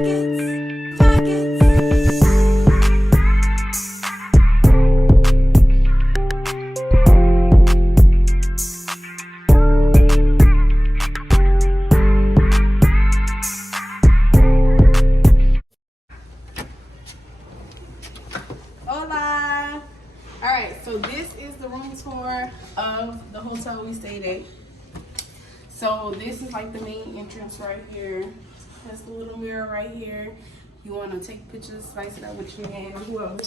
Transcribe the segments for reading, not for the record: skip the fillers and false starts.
Hola. All right, so this is the room tour of the hotel we stayed at. So this is like the main entrance right here. That's the little mirror right here. You want to take pictures, spice it up with your hand as well.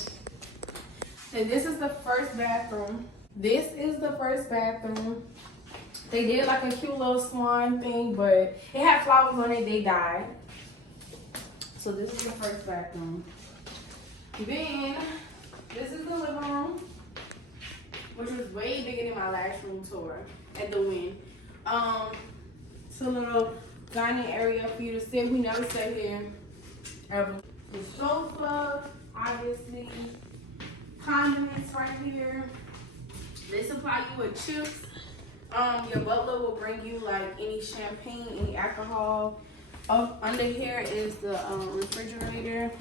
And this is the first bathroom. This is the first bathroom. They did like a cute little swan thing, but it had flowers on it. They died. So this is the first bathroom. Then this is the living room, which was way bigger than my last room tour at the Wynn. It's a little dining area for you to sit. We never sat here ever. The sofa, obviously. Condiments right here. They supply you with chips. Your butler will bring you like any champagne, any alcohol. Up under here is the refrigerator.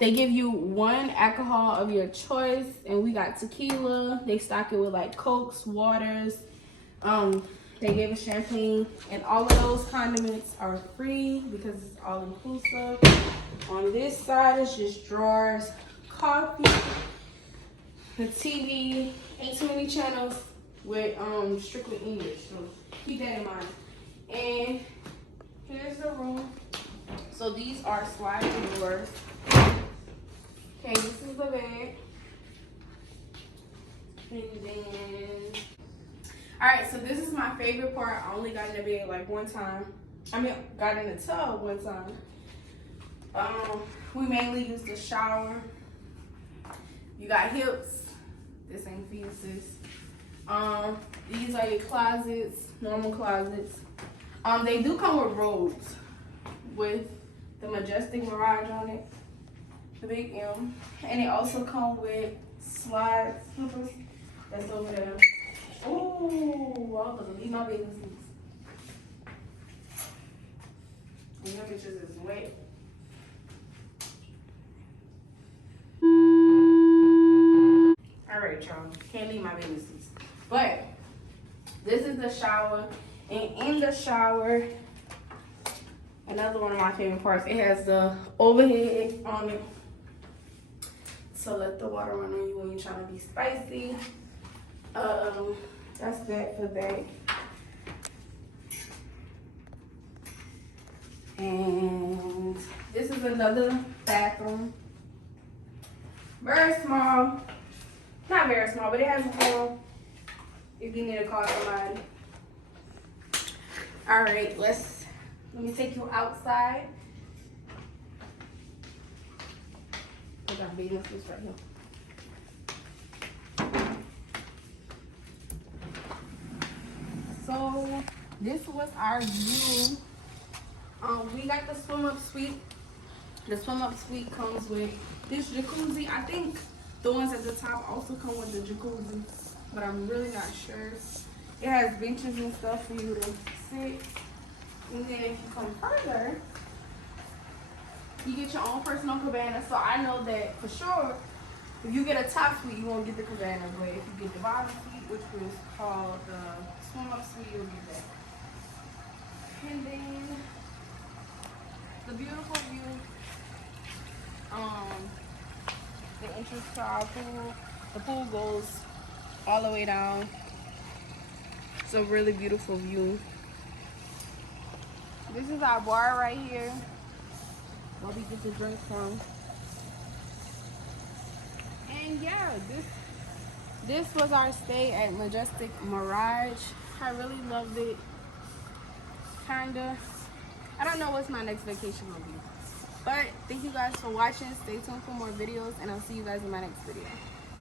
They give you one alcohol of your choice, and we got tequila. They stock it with like Cokes, waters. They gave us champagne, and all of those condiments are free because it's all inclusive. On this side is just drawers, coffee, the TV, ain't too many channels with strictly English, so keep that in mind. And here's the room. So these are sliding doors. Okay, this is the bed. And then, alright, so this is my favorite part. I only got in the bed like one time. Got in the tub one time. We mainly use the shower. You got hips. This ain't fetuses. These are your closets, normal closets. They do come with robes with the Majestic Mirage on it, the big M. And they also come with slide slippers that's over there. Ooh, I was gonna leave my business. And your bitches is wet. Alright, y'all. Can't leave my businesses. But this is the shower. And in the shower, another one of my favorite parts, it has the overhead on it to let the water run on you when you're trying to be spicy. That's that for that. And this is another bathroom. Very small. Not very small, but it has a hole if you need to call somebody. All right, let me take you outside. I got businesses right here. So this was our view. We got the swim up suite. The swim up suite comes with this jacuzzi. I think the ones at the top also come with the jacuzzi, but I'm really not sure. It has benches and stuff for you to sit. And then if you come further, you get your own personal cabana. So I know that for sure, if you get a top suite, you won't get the cabana. But if you get the bottom suite, which was called the swim up suite, you'll get that. And then the beautiful view. The entrance to our pool. The pool goes all the way down. It's a really beautiful view. This is our bar right here, where we get the drink from. And yeah, this was our stay at Majestic Mirage. I really loved it. Kinda. I don't know what's my next vacation will be. But thank you guys for watching. Stay tuned for more videos, and I'll see you guys in my next video.